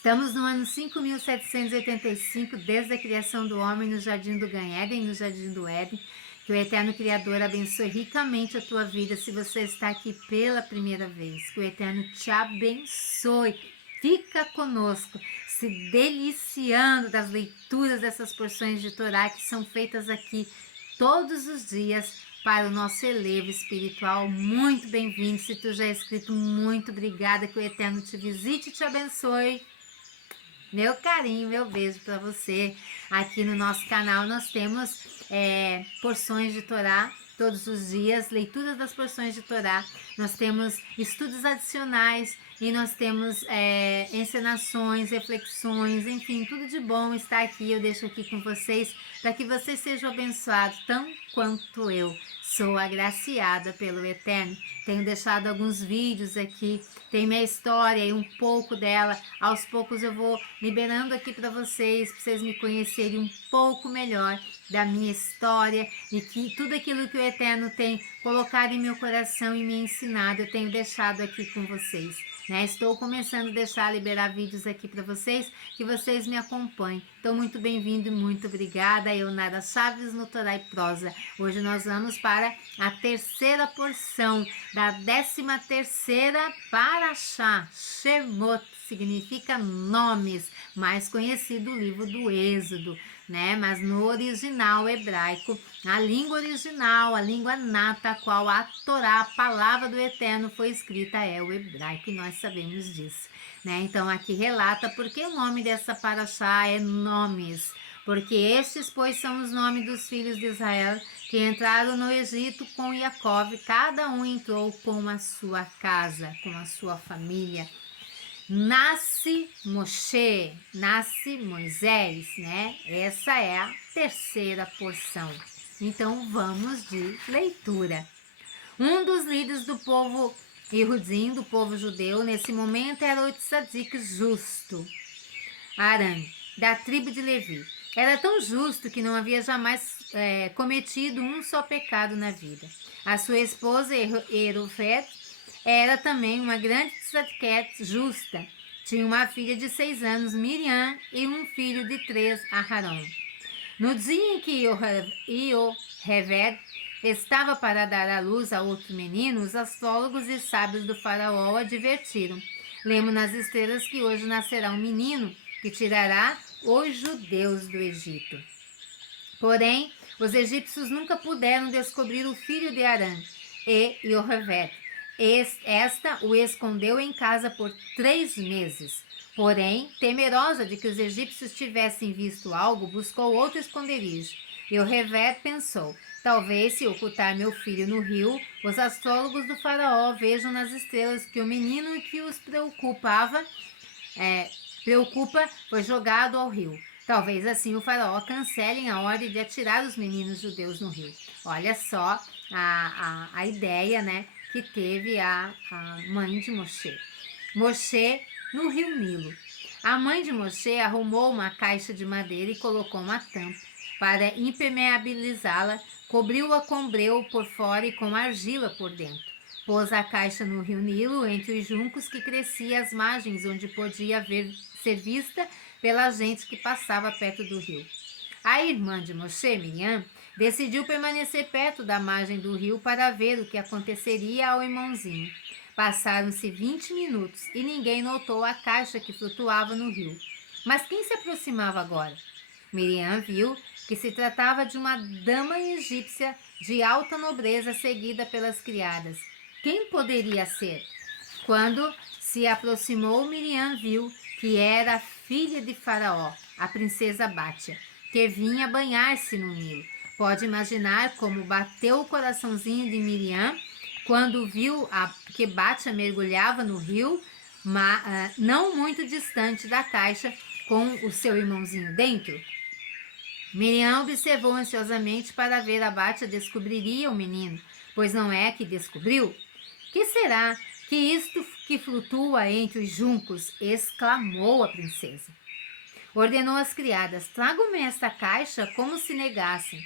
Estamos no ano 5.785 desde a criação do homem no Jardim do Ganheden, no Jardim do Éden. Que o Eterno Criador abençoe ricamente a tua vida se você está aqui pela primeira vez. Que o Eterno te abençoe. Fica conosco, se deliciando das leituras dessas porções de Torá que são feitas aqui todos os dias para o nosso elevo espiritual. Muito bem-vindo. Se tu já é inscrito, muito obrigada. Que o Eterno te visite e te abençoe. Meu carinho, meu beijo para você. Aqui no nosso canal nós temos porções de Torá todos os dias, leituras das porções de Torá. Nós temos estudos adicionais e nós temos encenações, reflexões, enfim, tudo de bom está aqui. Eu deixo aqui com vocês para que vocês sejam abençoados tão quanto eu. Sou agraciada pelo Eterno. Tenho deixado alguns vídeos aqui, tem minha história e um pouco dela. Aos poucos eu vou liberando aqui para vocês me conhecerem um pouco melhor da minha história e que tudo aquilo que o Eterno tem colocado em meu coração e me ensinado, eu tenho deixado aqui com vocês. Estou começando a liberar vídeos aqui para vocês, que vocês me acompanhem. Então, muito bem-vindo e muito obrigada. Eu, Nara Chaves, no Torá e Prosa. Hoje nós vamos para a terceira porção da 13ª Parashá. Shemot significa nomes, mais conhecido o livro do Êxodo, Mas no original hebraico, a língua original, a língua nata, a qual a Torá, a palavra do Eterno, foi escrita é o hebraico, e nós sabemos disso, Então aqui relata porque o nome dessa Parashá é nomes, porque estes, pois, são os nomes dos filhos de Israel que entraram no Egito com Jacó, cada um entrou com a sua casa, com a sua família. Nasce Moshe, nasce Moisés, Essa é a terceira porção. Então vamos de leitura. Um dos líderes do povo Yehudim, do povo judeu, nesse momento era o tzadik justo, Aram, da tribo de Levi. Era tão justo que não havia jamais cometido um só pecado na vida. A sua esposa Erufet era também uma grande tzadket justa. Tinha uma filha de 6 anos, Miriam, e um filho de 3, Aharon. No dia em que Ioheved estava para dar à luz a outro menino, os astrólogos e sábios do faraó advertiram: lemos nas estrelas que hoje nascerá um menino que tirará os judeus do Egito. Porém, os egípcios nunca puderam descobrir o filho de Arã e Ioheved. Esta o escondeu em casa por 3 meses. Porém, temerosa de que os egípcios tivessem visto algo, buscou outro esconderijo. Ioheved pensou: talvez, se ocultar meu filho no rio, os astrólogos do faraó vejam nas estrelas que o menino que os preocupa foi jogado ao rio. Talvez assim o faraó cancele a ordem de atirar os meninos judeus no rio. Olha só a ideia, que teve a mãe de Moshe. Moshe no rio Nilo. A mãe de Moshe arrumou uma caixa de madeira e colocou uma tampa para impermeabilizá-la, cobriu-a com breu por fora e com argila por dentro. Pôs a caixa no rio Nilo, entre os juncos que crescia às margens, onde podia ser vista pela gente que passava perto do rio. A irmã de Moshe, Miriam, decidiu permanecer perto da margem do rio para ver o que aconteceria ao irmãozinho. Passaram-se 20 minutos e ninguém notou a caixa que flutuava no rio. Mas quem se aproximava agora? Miriam viu que se tratava de uma dama egípcia de alta nobreza seguida pelas criadas. Quem poderia ser? Quando se aproximou, Miriam viu que era a filha de Faraó, a princesa Bátia, que vinha banhar-se no Nilo. Pode imaginar como bateu o coraçãozinho de Miriam quando viu que Bátia mergulhava no rio, não muito distante da caixa, com o seu irmãozinho dentro. Miriam observou ansiosamente para ver a Bátia descobriria o menino, pois não é que descobriu? Que será que isto que flutua entre os juncos? Exclamou a princesa. Ordenou às criadas: tragam-me esta caixa, como se negassem.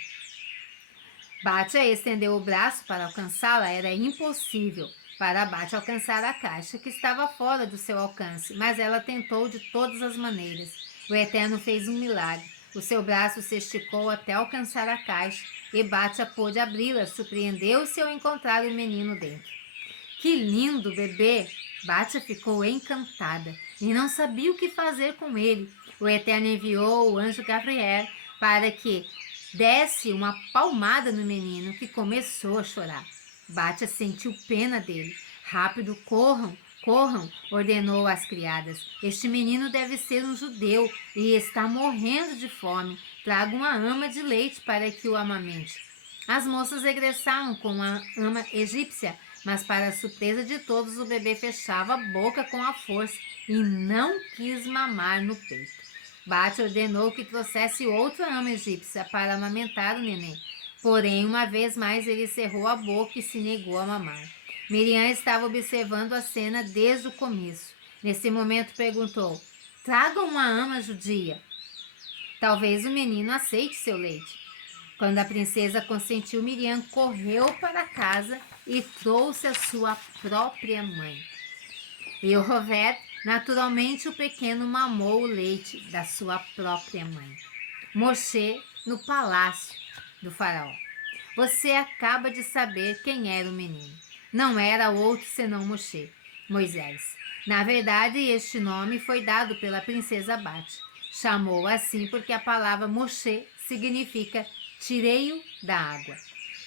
Bátia estendeu o braço para alcançá-la, era impossível. para Bate alcançar a caixa, que estava fora do seu alcance, mas ela tentou de todas as maneiras. O Eterno fez um milagre. O seu braço se esticou até alcançar a caixa e Bate pôde abri-la. Surpreendeu-se ao encontrar o menino dentro. Que lindo bebê! Bate ficou encantada e não sabia o que fazer com ele. O Eterno enviou o anjo Gabriel para que desse uma palmada no menino, que começou a chorar. Bate sentiu pena dele. Rápido, corram, corram, ordenou às criadas. Este menino deve ser um judeu e está morrendo de fome. Traga uma ama de leite para que o amamente. As moças regressaram com a ama egípcia, mas para a surpresa de todos, o bebê fechava a boca com a força e não quis mamar no peito. Bate ordenou que trouxesse outra ama egípcia para amamentar o neném. Porém, uma vez mais, ele cerrou a boca e se negou a mamar. Miriam estava observando a cena desde o começo. Nesse momento, perguntou: traga uma ama judia. Talvez o menino aceite seu leite. Quando a princesa consentiu, Miriam correu para casa e trouxe a sua própria mãe. E o Rover, naturalmente, o pequeno mamou o leite da sua própria mãe. Moshe, no palácio do faraó. Você acaba de saber quem era o menino. Não era outro senão Moshe, Moisés. Na verdade, este nome foi dado pela princesa Bate. Chamou assim porque a palavra Moshe significa tirei-o da água.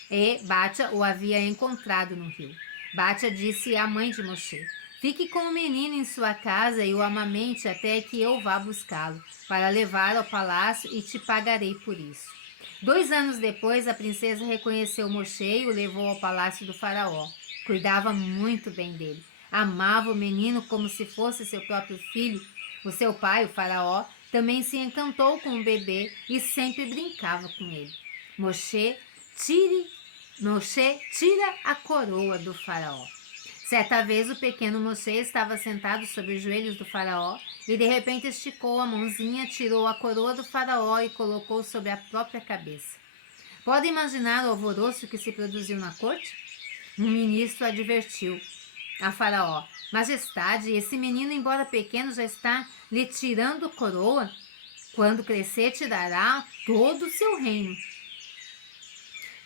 E Batia o havia encontrado no rio. Batia disse à mãe de Moshe: fique com o menino em sua casa e o amamente até que eu vá buscá-lo, para levar ao palácio e te pagarei por isso. 2 anos depois, a princesa reconheceu Moshe e o levou ao palácio do faraó. Cuidava muito bem dele. Amava o menino como se fosse seu próprio filho. O seu pai, o faraó, também se encantou com o bebê e sempre brincava com ele. Moshe tira a coroa do faraó. Certa vez o pequeno Moshe estava sentado sobre os joelhos do faraó e de repente esticou a mãozinha, tirou a coroa do faraó e colocou sobre a própria cabeça. Pode imaginar o alvoroço que se produziu na corte? Um ministro advertiu a faraó: Majestade, esse menino, embora pequeno, já está lhe tirando coroa. Quando crescer, te dará todo o seu reino.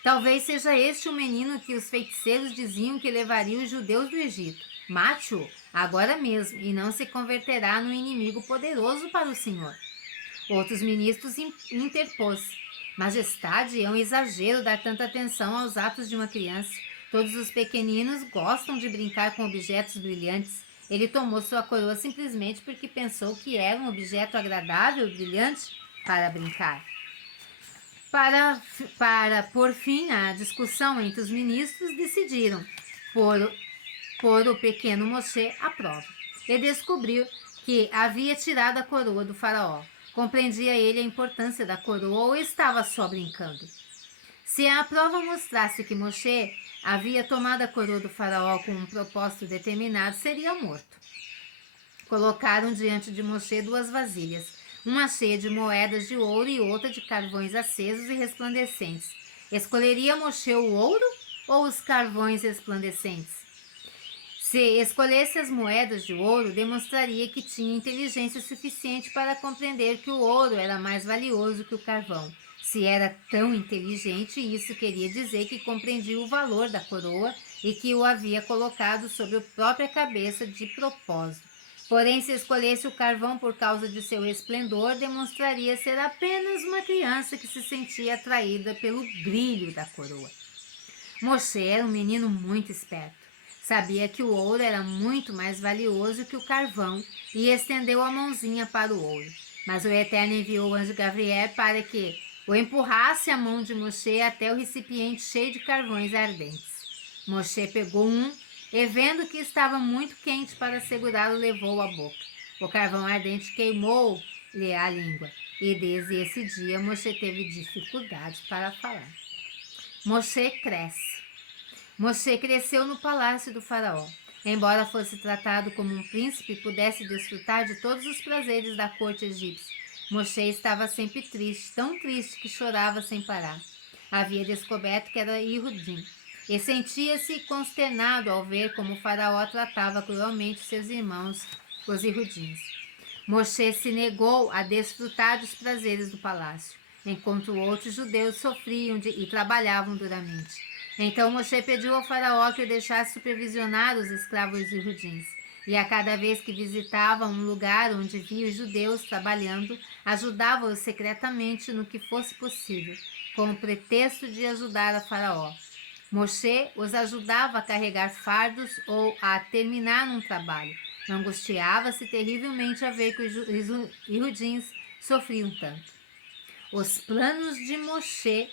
Talvez seja este o menino que os feiticeiros diziam que levaria os judeus do Egito. Mate-o agora mesmo e não se converterá no inimigo poderoso para o Senhor. Outros ministros interpôs-se. Majestade, é um exagero dar tanta atenção aos atos de uma criança. Todos os pequeninos gostam de brincar com objetos brilhantes. Ele tomou sua coroa simplesmente porque pensou que era um objeto agradável e brilhante para brincar. Para pôr fim à discussão entre os ministros, decidiram pôr o pequeno Moshe à prova. E descobriu que havia tirado a coroa do faraó. Compreendia ele a importância da coroa ou estava só brincando? Se a prova mostrasse que Moshe havia tomado a coroa do faraó com um propósito determinado, seria morto. Colocaram diante de Moshe 2 vasilhas, uma cheia de moedas de ouro e outra de carvões acesos e resplandecentes. Escolheria Moshe o ouro ou os carvões resplandecentes? Se escolhesse as moedas de ouro, demonstraria que tinha inteligência suficiente para compreender que o ouro era mais valioso que o carvão. Se era tão inteligente, isso queria dizer que compreendia o valor da coroa e que o havia colocado sobre a própria cabeça de propósito. Porém, se escolhesse o carvão por causa de seu esplendor, demonstraria ser apenas uma criança que se sentia atraída pelo brilho da coroa. Moshe era um menino muito esperto. Sabia que o ouro era muito mais valioso que o carvão e estendeu a mãozinha para o ouro. Mas o Eterno enviou o anjo Gabriel para que o empurrasse a mão de Moshe até o recipiente cheio de carvões ardentes. Moshe pegou um e, vendo que estava muito quente para segurá-lo, levou à boca. O carvão ardente queimou-lhe a língua e desde esse dia Moshe teve dificuldade para falar. Moshe cresce. Moshe cresceu no palácio do faraó. Embora fosse tratado como um príncipe e pudesse desfrutar de todos os prazeres da corte egípcia, Moshe estava sempre triste, tão triste que chorava sem parar. Havia descoberto que era Yehudim. e sentia-se consternado ao ver como o faraó tratava cruelmente seus irmãos, os Irudins. Moshe se negou a desfrutar dos prazeres do palácio, enquanto outros judeus sofriam e trabalhavam duramente. Então Moshe pediu ao faraó que o deixasse supervisionar os escravos Irudins, e a cada vez que visitava um lugar onde via os judeus trabalhando, ajudava-os secretamente no que fosse possível, com o pretexto de ajudar a faraó. Moshe os ajudava a carregar fardos ou a terminar um trabalho. Angustiava-se terrivelmente a ver que os Irudins sofriam tanto. Os planos de Moshe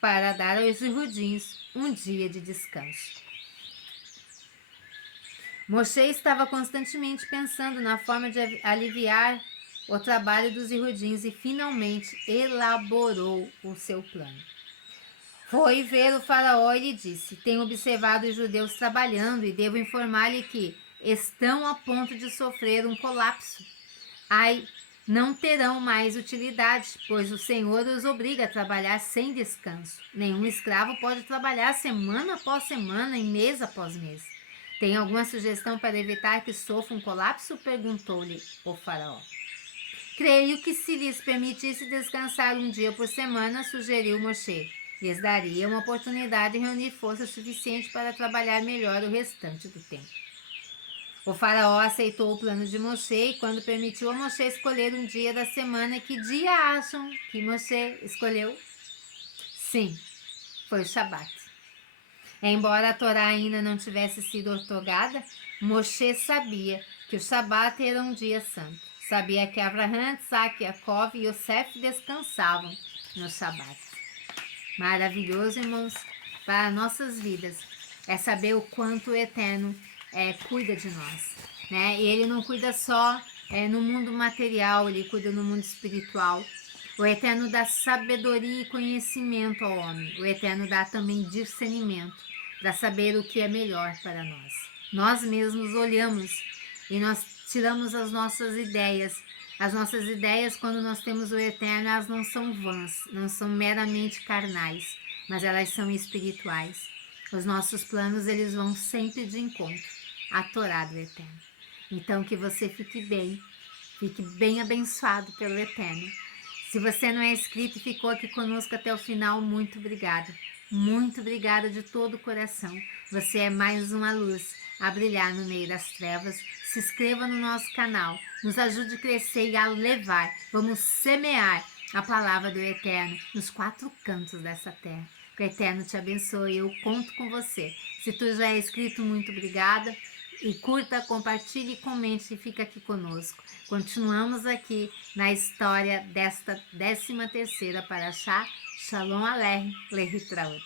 para dar aos Irudins um dia de descanso. Moshe estava constantemente pensando na forma de aliviar o trabalho dos Irudins e finalmente elaborou o seu plano. Foi ver o faraó e lhe disse: tenho observado os judeus trabalhando e devo informar-lhe que estão a ponto de sofrer um colapso. Ai, não terão mais utilidade, pois o Senhor os obriga a trabalhar sem descanso. Nenhum escravo pode trabalhar semana após semana e mês após mês. Tem alguma sugestão para evitar que sofra um colapso? Perguntou-lhe o faraó. Creio que se lhes permitisse descansar um dia por semana, sugeriu Moshe, lhes daria uma oportunidade de reunir força suficiente para trabalhar melhor o restante do tempo. O faraó aceitou o plano de Moshe e quando permitiu a Moshe escolher um dia da semana, que dia acham que Moshe escolheu? Sim, foi o Shabat. Embora a Torá ainda não tivesse sido outorgada, Moshe sabia que o Shabat era um dia santo. Sabia que Abraham, Isaac, Jacob e Yosef descansavam no Shabat. Maravilhoso, irmãos, para nossas vidas é saber o quanto o Eterno cuida de nós, né? E Ele não cuida só no mundo material, Ele cuida no mundo espiritual. O Eterno dá sabedoria e conhecimento ao homem. O Eterno dá também discernimento para saber o que é melhor para nós. Nós mesmos olhamos e nós tiramos as nossas ideias. As nossas ideias, quando nós temos o Eterno, elas não são vãs, não são meramente carnais, mas elas são espirituais. Os nossos planos, eles vão sempre de encontro à Torá do Eterno. Então, que você fique bem abençoado pelo Eterno. Se você não é inscrito e ficou aqui conosco até o final, muito obrigada. Muito obrigada de todo o coração. Você é mais uma luz a brilhar no meio das trevas. Se inscreva no nosso canal. Nos ajude a crescer e a levar. Vamos semear a palavra do Eterno nos 4 cantos dessa terra. Que o Eterno te abençoe. Eu conto com você. Se tu já é inscrito, muito obrigada. E curta, compartilhe e comente e fica aqui conosco. Continuamos aqui na história desta 13ª Parashá, Shalom Aleichem Lehitraot.